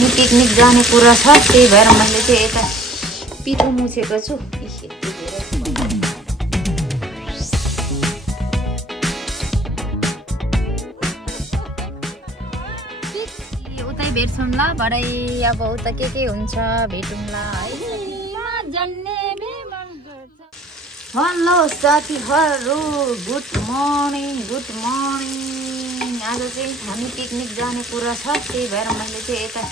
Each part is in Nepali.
हामी पिकनिक जाने कुरा छ, त्यही भएर मैले चाहिँ यता पिठो मुछेको छु। उतै भेट्छौँ ल भरै, अब उता के हुन्छ भेटौँला है। हेलो साथीहरू, गुड मर्निङ गुड मर्निङ। आज चाहिँ हामी पिकनिक जाने कुरा छ, त्यही भएर मैले चाहिँ यता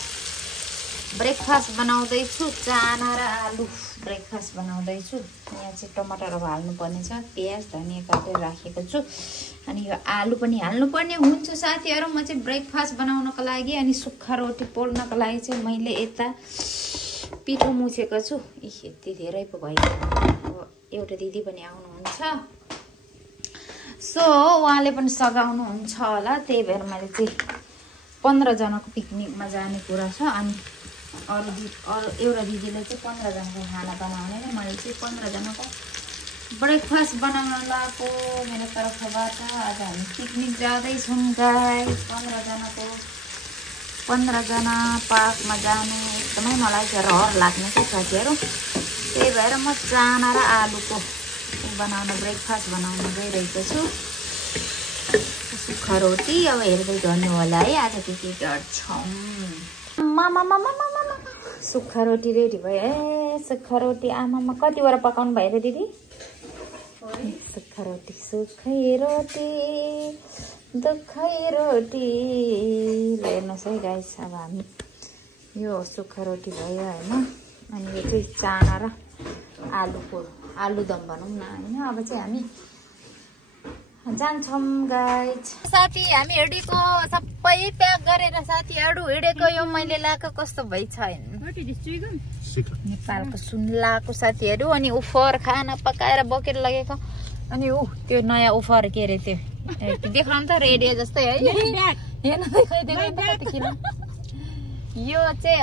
ब्रेकफास्ट बनाउँदैछु। चाना र आलु ब्रेकफास्ट बनाउँदैछु। यहाँ चाहिँ टमाटरहरू हाल्नुपर्ने छ, प्याज धनियाँ काटेर राखेको छु, अनि यो आलु पनि हाल्नुपर्ने हुन्छ साथीहरू। म चाहिँ ब्रेकफास्ट बनाउनको लागि अनि सुक्खा रोटी पोल्नको लागि चाहिँ मैले यता पिठो मुछेको छु। यति धेरै पो भयो। एउटा दिदी पनि आउनुहुन्छ, सो उहाँले पनि सघाउनुहुन्छ होला, त्यही भएर मैले चाहिँ 15 जनाको पिकनिकमा जाने कुरा छ। अनि अरू एउटा दिदीले चाहिँ 15 जनाको खाना बनाउने, मैले चाहिँ 15 जनाको ब्रेकफास्ट बनाउन लगाएको मेरो तर्फबाट। आज हामी पिकनिक जाँदैछौँ गाइस। 15 जना पार्कमा जानु एकदमै मलाई चाहिँ रहर लाग्ने छ साथीहरू। त्यही भएर म चाना र आलुको बनाउन ब्रेकफास्ट बनाउन गइरहेको छु। सुक्खा रोटी अब हेर्दै गर्नु होला है, आज के गर्छौँ। सुक्खा रोटी रेडी भयो है। सुक्खा रोटी आमामा कतिवटा पकाउनु भयो र दिदी? सुक्खा रोटी सुक्खै रोटी दुःखै रोटी। हेर्नुहोस् है गाइस, अब हामी यो सुक्खा रोटी भयो होइन, अनि यो चाहिँ चाना र आलुको आलुदम भनौँ न होइन। अब चाहिँ हामी जान्छौँ गाइस। साथी हामी हिँडेको सबै प्याक गरेर साथीहरू हिँडेको। यो मैले लाएको कस्तो भइछ नेपालको सुनलाको साथीहरू। अनि उफर खाना पकाएर बोकेर लगेको। अनि त्यो नयाँ उफर के अरे त्यो देखाउनु त रेडियो जस्तै है। यो चाहिँ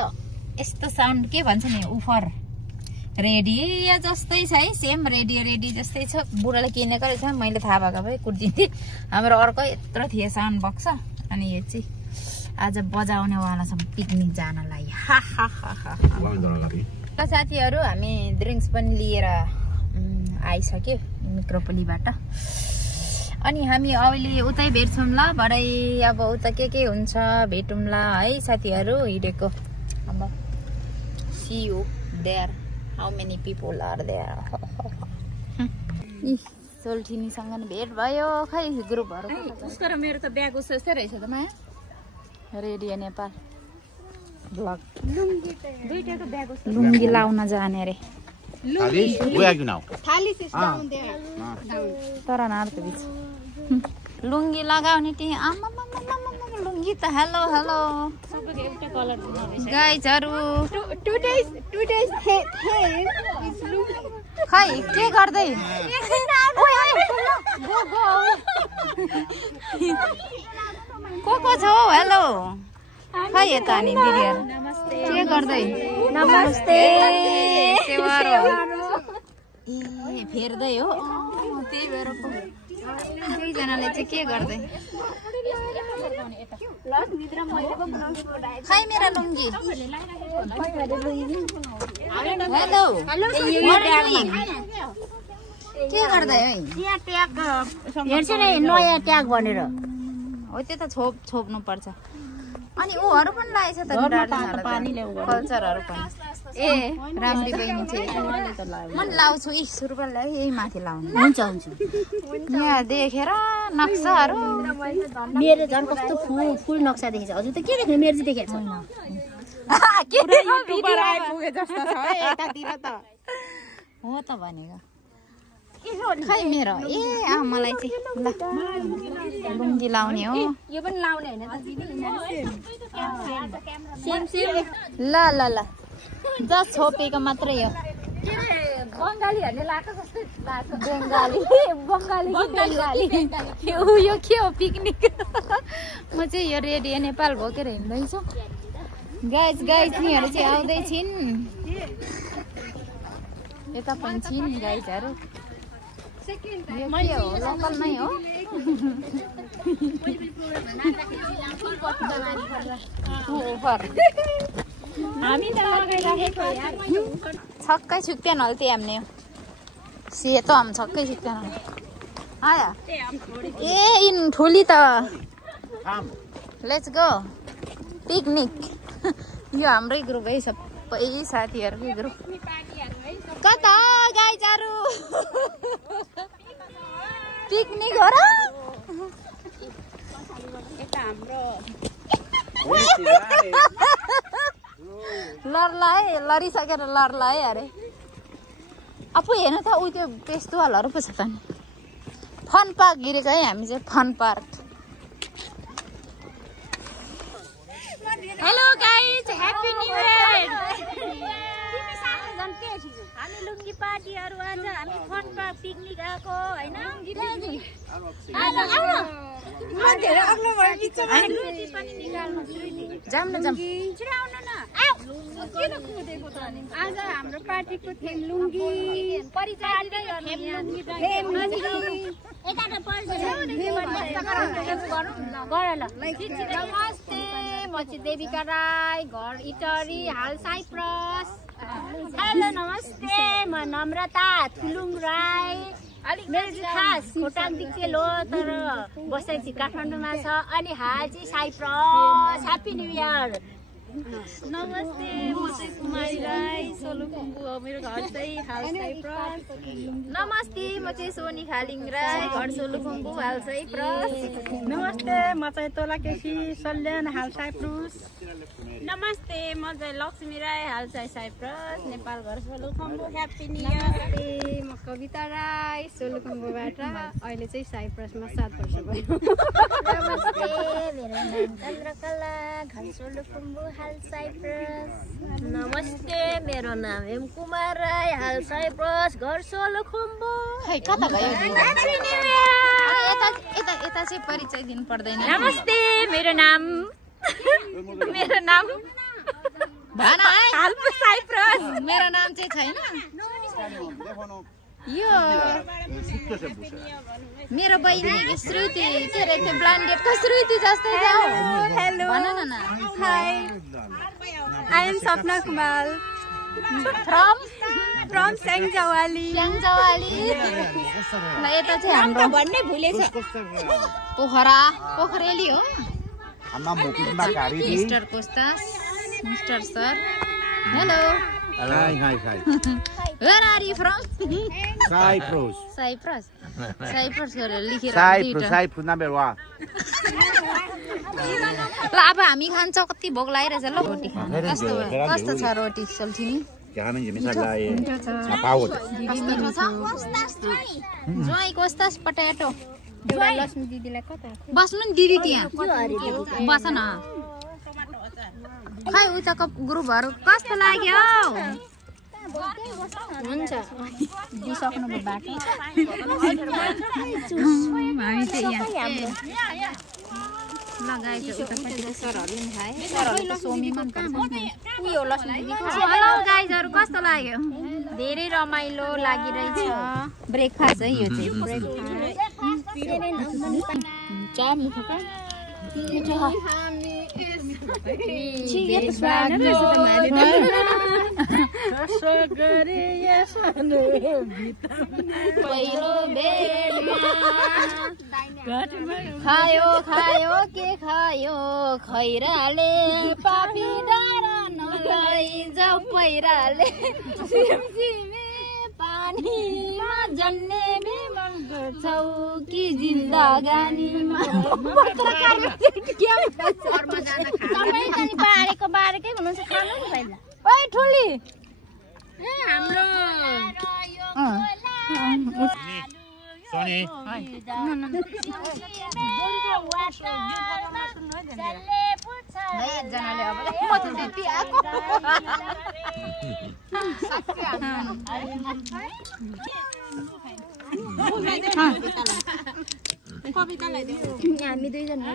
यस्तो साउन्ड के भन्छ नि, उफर रेडियो जस्तै छ है, सेम रेडियो जस्तै छ। बुढाले किनेको रहेछ, मैले थाहा भएको भए कुर्दिन्थेँ। हाम्रो अर्को यत्रो थियो साउन्ड बक्स। अनि यो चाहिँ आज बजाउने वाला छ पिकनिक जानलाई। साथीहरू हामी ड्रिङ्क्स पनि लिएर आइसक्यो मिक्रोपोलीबाट। अनि हामी अहिले उतै भेट्छौँ ल भरै, अब उता के हुन्छ भेटौँला है साथीहरू। हिँडेको अब see you there, how many people are there. सोल्ठिनीसँग भेट भयो खै ग्रुपहरू। उसको र मेरो त ब्याग उस जस्तै रहेछ त माया। रेडियो नेपाल ब्लग दुईटाको ब्याग उस। लुङ्गी लाउन जाने रे तर नार्थ बिच लुङ्गी लगाउने त्यही। आमा लुङ्गी त हेलो हेलो गाइजहरू। खै के गर्दै को छ हौ? हेलो खै यता नि दिदी के गर्दै? नमस्ते फेर्दै हो, त्यही भएर दुईजनाले चाहिँ के गर्दै? खै मेरो लुङ्गी। हेलो के गर्दै है? हेर्छ नि नयाँ ट्याग भनेर हो, त्यो त छोप्नु पर्छ। अनि ऊहरू पनि लागेछ त कल्चरहरू पनि। ए राम्री बहिनी चाहिँ म लाउँछु। सुरुवात ल्यायो यही माथि लाउनु। हुन्छ यहाँ देखेर नक्साहरू मेरो झन् कस्तो फुल नक्सा देखेछ। हजुर त के देख्नु? मेरो चाहिँ देखेको छैन। हो त भनेको खै मेरो। ए मलाई चाहिँ लुङ्गी लाउने हो। यो पनि लाउने होइन ल ल ल जस्ट छोपेको मात्रै हो। बङ्गालीहरूले लाएको जस्तै लाग्छ। बङ्गाली यो के हो पिकनिक? म चाहिँ यो रेडियो नेपाल बोकेर हिँड्दैछु गाइज। यिनीहरू चाहिँ आउँदैछिन्, यता पनि छिन् गाइजहरू। यो के हो लोकल नै हो हामी त लगाइराखेको यार छक्कै छुक्दैन हल्ती हमने से तो हम छक्कै छुक्दैन आया ए इन ठुली त लेट्स गो पिकनिक यो हाम्रै ग्रुप है सबै साथीहरुको ग्रुप कता गाइजारु पिकनिक हो र यता हाम्रो लर्लाए लरिसकेर लर्लाए अरे अपु हेर्नु त उ त्यो पेस्तुवालहरु पो छ त नि फन पार्क गिरेको है हामी चाहिँ fun park hello guys happy new year हामी लुङ्गी पार्टीहरु आज हामी फन पार्क पिकनिक आको हैन जाम न जाम आज हाम्रो पार्टीको थेम लुङ्गी नमस्ते म चाहिँ देविका राई घर इटरी हाल साइप्रस हेलो नमस्ते म नम्रता थुलुङ राई मेरो चाहिँ खास खोटाङ दिक्चेल हो तर बसाइ चाहिँ काठमाडौँमा छ अनि हाल चाहिँ साइप्रस ह्याप्पी न्यू इयर नमस्ते म चाहिँ कुमारी राई सोलुखुम्बु हो मेरो घर चाहिँ हाल साइप्रस नमस्ते म चाहिँ सोनी खालिङ राई घर सोलुखुम्बु हाल साइप्रस नमस्ते म चाहिँ तोलाकेसी सल्यान हाल साइप्रस नमस्ते म चाहिँ लक्ष्मी राई हाल चाहिँ साइप्रस नेपाल घर सोलुखुम्बु ह्याप्पी न्यू इयर म कविता राई सोलुखुम्बुबाट अहिले चाहिँ साइप्रसमा 7 वर्ष भयो नमस्ते मेरो नाम चन्द्रकला घर सोलुखुम्बु हाल साइप्रस नमस्ते मेरो नाम एम कुमार राई हाल साइप्रस घर सोलुखुम्बु खै कता गयो ह्याप्पी न्यू इयर यता यता यता चाहिँ परिचय दिनु पर्दैन नमस्ते मेरो नाम भन है हाल साइप्रस मेरो नाम चाहिँ छैन यो मेरो बहिनी श्रुति के रे त्यो ब्लान्डेडको श्रुति जस्तै छ हेलो भन न hi I am Sapna Kumal from स्याङजावाली ल यता चाहिँ हाम्रो भन्ने भुलेछ पोखरेली हो Ama mungkin bakari di. Mister Kostas mister sir hello Hi. Where are you from Cyprus. Cyprus गरेर लेखेर Cyprus number 1. ल अब हामी खान्छौँ कति भोक लागिरहेछ ल रोटी कस्तो छ रोटी सल्थिनी Jangan misalnya paut. मिठो छ ज्वाई कोस्तास पटाटो लक्ष्मी दिदीलाई कता बस्नु नि दिदी त्यहाँ बस न खै उताको ग्रुपहरू कस्तो लाग्यो हुन्छ दिइसक्नु भयो बाटो हामी चाहिँ यहाँ लगाएछ उतापट्टि सरहरूले पनि खाए सरहरूले त सोमी मन पर्छ उयो लक्ष्मी दिदीको हेलो गाइजहरू कस्तो लाग्यो धेरै रमाइलो लागिरहेछ ब्रेकफास्ट है यो चाहिँ चा मिठो का पहिलो खायो के खायो खैराले पापी डाँडा नलैजाऊ पहिराले पानीमा जन्ने मन गर्छौ कि जिन्दगानीमा बारेकै हुनुहुन्छ खानु नि पहिला ओइ ठुली हाम्रो Sony. एकजनाले अब म त त्यति आएको हामी दुईजना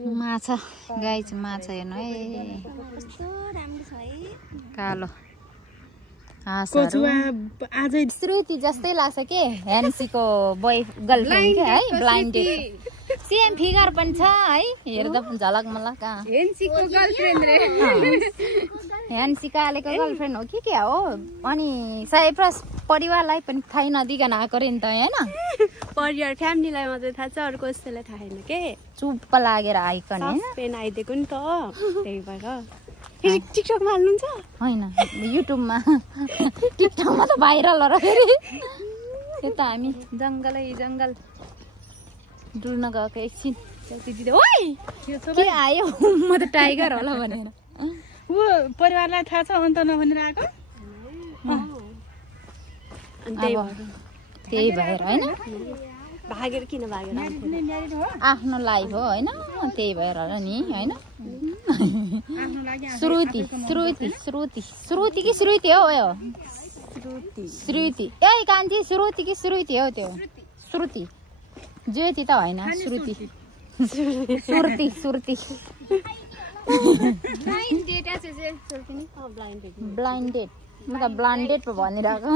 माछा गाई चाहिँ माछा हेर्नु है कस्तो राम्रो छ है कालो आजै श्रुति जस्तै लाग्छ के ह्यान्सीको गर्लफ्रेन्ड के है ब्लाइन्डेड सेम फिगर पनि छ है हेर्दा पनि झलक मलक ह्यान्सीको गर्लफ्रेन्ड रे ह्यान्सी कालेको गर्लफ्रेन्ड हो कि क्या हो अनि साइप्रस परिवारलाई पनि थाहै नदिकन आएको रे नि त हैन परिवार फ्यामिलीलाई मात्रै थाहा छ अरू कसैलाई थाहा छैन के चुप्प लागेर आइकन हैन पेन आइदिएको नि त त्यही भएर टिकटकमा हाल्नुहुन्छ हैन युट्युबमा टिकटकमा त भाइरल हो र फेरि यता हामी जंगल डुल्न गएको एकछिन ओइ के आयो म त टाइगर होला भनेर ऊ परिवारलाई थाहा छ अन्त नभनेर आएको त्यही भएर हैन भागेर किन भागेर आफ्नो लाइफ हो हैन त्यही भएर होला नि हैन श्रुति कि श्रुति हो यो श्रुति ए कान्छी श्रुति कि श्रुति हो त्यो श्रुति ज्योति त हैन श्रुति ब्लाइन्डेड म त ब्लाइन्डेड पो भनिरहेको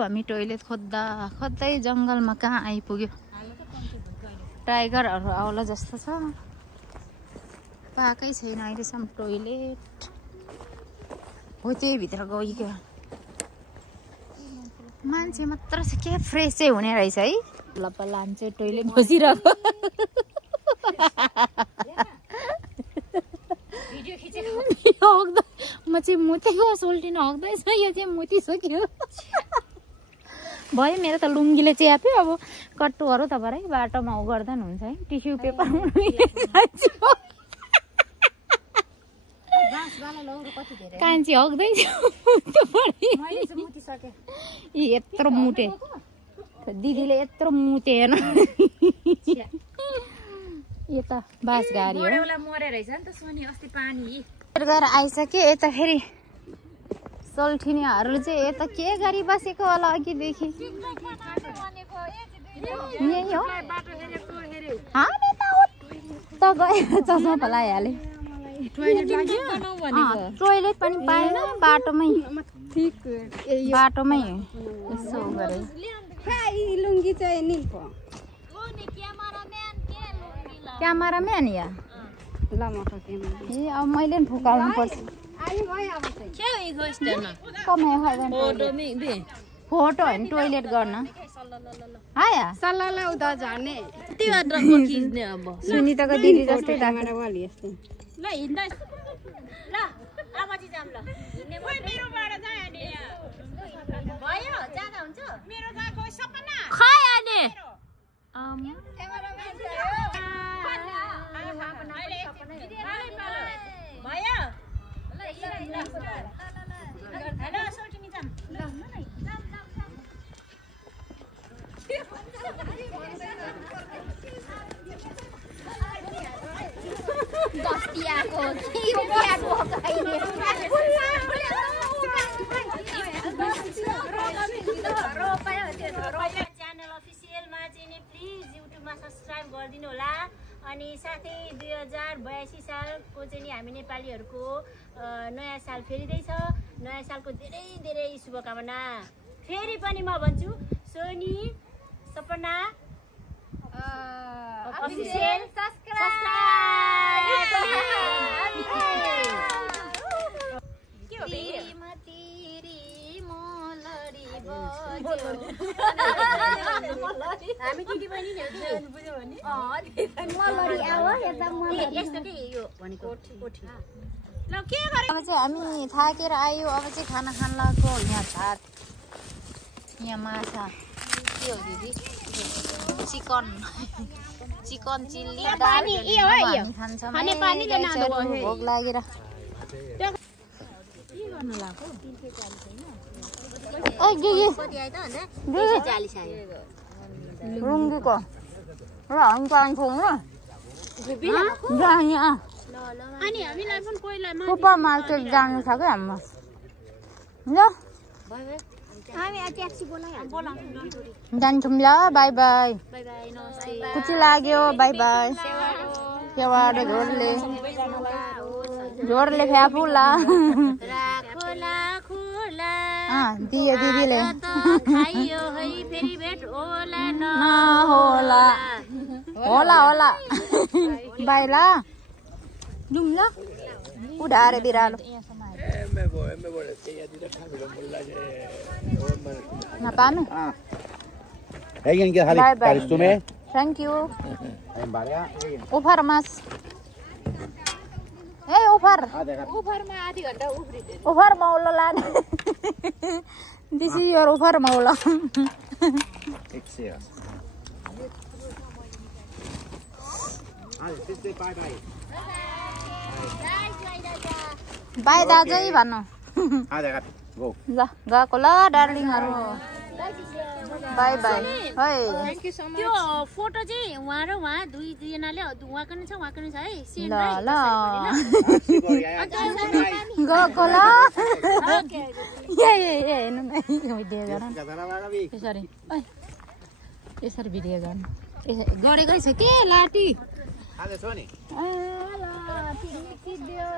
हामी टोइलेट खोज्दै जङ्गलमा कहाँ आइपुग्यो टाइगरहरू आउला जस्तो छ पाएकै छैन अहिलेसम्म टोइलेट हो त्यही भित्र गइक्यो मान्छे मात्र छ के फ्रेस चाहिँ हुने रहेछ है लप्प लान्छ टोइलेट बसिरहेको म चाहिँ मुतेको सोल्टिन हग्दैछ यो चाहिँ मुतिसक्यो भयो मेरो त लुङ्गीले च्याप्यो अब कट्टुहरू त भरे बाटोमा उ गर्दा पनि हुन्छ है टिस्यु पेपर कान्छी हग्दैछ यत्रो मुटे दिदीले यत्रो मुटे हेर्न यता बास गाडी हो मरे रहेछ नि त सोनी अस्ति पानी गएर आइसक्यो यता फेरि सोल्ठिनीहरू चाहिँ यता के गरी बसेको होला अघिदेखि यही हो त गएर चस्मा पलाइहाले टोइलेट पनि पाएन बाटोमै यसो गरे लुङ्गी चाहिँ नि क्यामेराम्यान या ए अब मैले पनि फुकाउनु पर्छ फोटो होइन टोइलेट गर्न सुनिताको दिदी जस्तै च्यानल अफिसियलमा चाहिँ प्लिज युट्युबमा सब्सक्राइब गरिदिनु होला अनि साथै 2082 सालको चाहिँ हामी नेपालीहरूको नयाँ साल फेरिँदैछ नयाँ सालको धेरै धेरै शुभकामना फेरि पनि म भन्छु सोनी सपना अफिसियल हामी दिदी बहिनी बुझ्यो भने यस्तो के यो भनेको कोठी ल के गरे अब चाहिँ हामी थाकेर आयो अब चाहिँ खाना खान लाग्यो यहाँ भात यहाँ माछा के हो दिदी चिकन चिल्ली दाल खान्छौँ भोक लागेर रुङ्गीको र हामी खान्छौँ अनि हामीलाई पनि पहिला सुपर मार्केट जानु छ क्या हाम्रो ल जान्छौँ ल बाई बाई बाई बाई नमस्ते खुसी लाग्यो बाई बाई सेवाड झोडले फ्याफुला दियो दिदीले होला होला होला बाई ल जाउँ ल उडारे बिरालो Napano? Alguien que Bye, bye. caristume? Thank you. En Barea. Ufar mas. Hey, ufar. Ufar maula lan. This is your ufar maula. Exia. Bye bye. Bye दाजै भन्नु Go. ल गएको ल डार्लिङहरु बाई बाई है त्यो फोटो चाहिँ उहाँ र उहाँ दुईजनाले उहाँको नि छ उहाँको नि छ है ल ल गएको ल ए हेर्नु न भिडियो गर्न यसरी यसरी भिडियो गर्नु गरेकै छ के लाटी Sony. पिकनिक सिद्धियो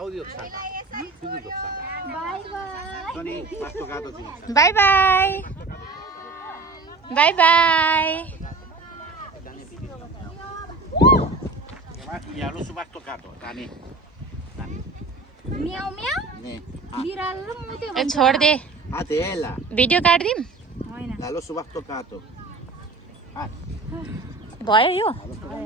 Audio Santa. Audio Santa. Bye bye Sony, has tocado sin. Bye bye bye bye Ya lo subas tocado, Dani. म्याउ म्याउ Ne. बिरालो मुते ए छोड दे Ela. भिडियो काट्दिम होइन La lo subas tocado. भयो यो भयो